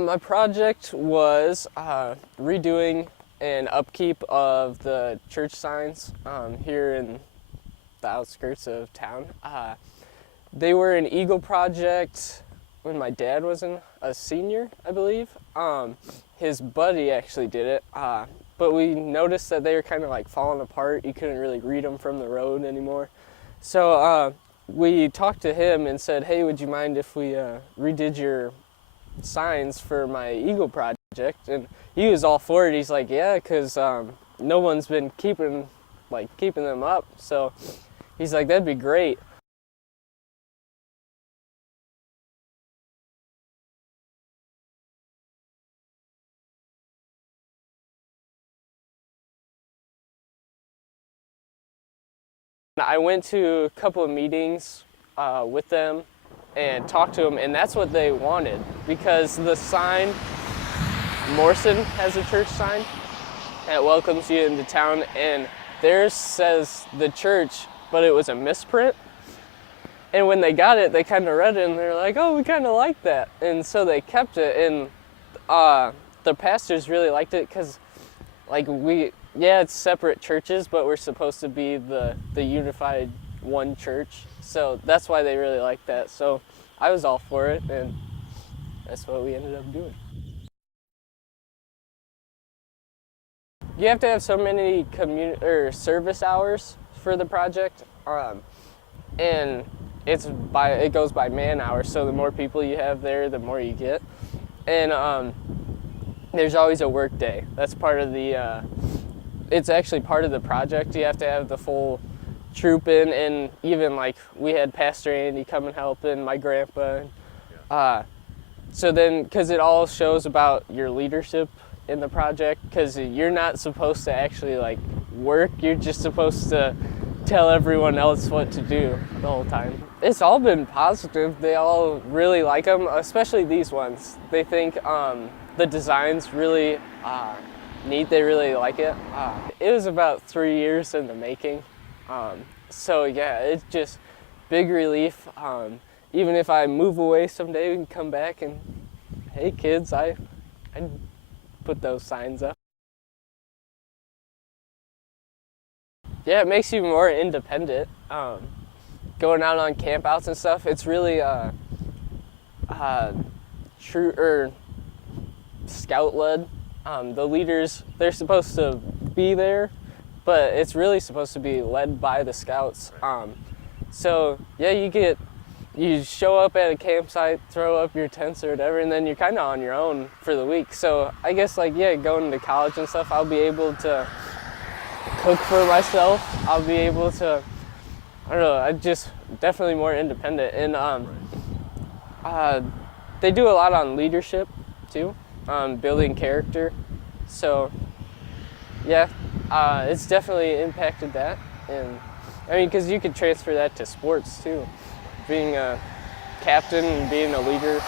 My project was redoing and upkeep of the church signs here in the outskirts of town. They were an Eagle project when my dad was a senior, I believe. His buddy actually did it, but we noticed that they were kind of like falling apart. You couldn't really read them from the road anymore. So we talked to him and said, hey, would you mind if we redid your signs for my Eagle project? And he was all for it. He's like, yeah, because no one's been keeping them up. So he's like, that'd be great. I went to a couple of meetings with them and talked to them, and that's what they wanted, because the sign, Morrison has a church sign that welcomes you into town, and theirs says the church, but it was a misprint. And when they got it, they kind of read it and they're like, oh, we kind of like that. And so they kept it, and the pastors really liked it because it's separate churches, but we're supposed to be the unified one church. So that's why they really liked that. So I was all for it, and that's what we ended up doing. You have to have so many service hours for the project, and it goes by man hours. So the more people you have there, the more you get. And there's always a work day. That's part of it's actually part of the project. You have to have the full troop in, and even like we had Pastor Andy come and help, and my grandpa. So then, because it all shows about your leadership in the project, because you're not supposed to actually like work, you're just supposed to tell everyone else what to do the whole time. It's all been positive. They all really like them, especially these ones. They think the design's really neat. They really like it. It was about 3 years in the making. So yeah, it's just big relief. Even if I move away someday, we can come back and, hey kids, I put those signs up. Yeah, it makes you more independent. Going out on campouts and stuff, it's really scout-led. The leaders, they're supposed to be there, but it's really supposed to be led by the scouts. So yeah, you show up at a campsite, throw up your tents or whatever, and then you're kind of on your own for the week. So I guess going to college and stuff, I'll be able to cook for myself. I'll be able to, I don't know, I'm just definitely more independent. And they do a lot on leadership too, building character. So yeah, it's definitely impacted that. And I mean, because you could transfer that to sports too, being a captain and being a leader.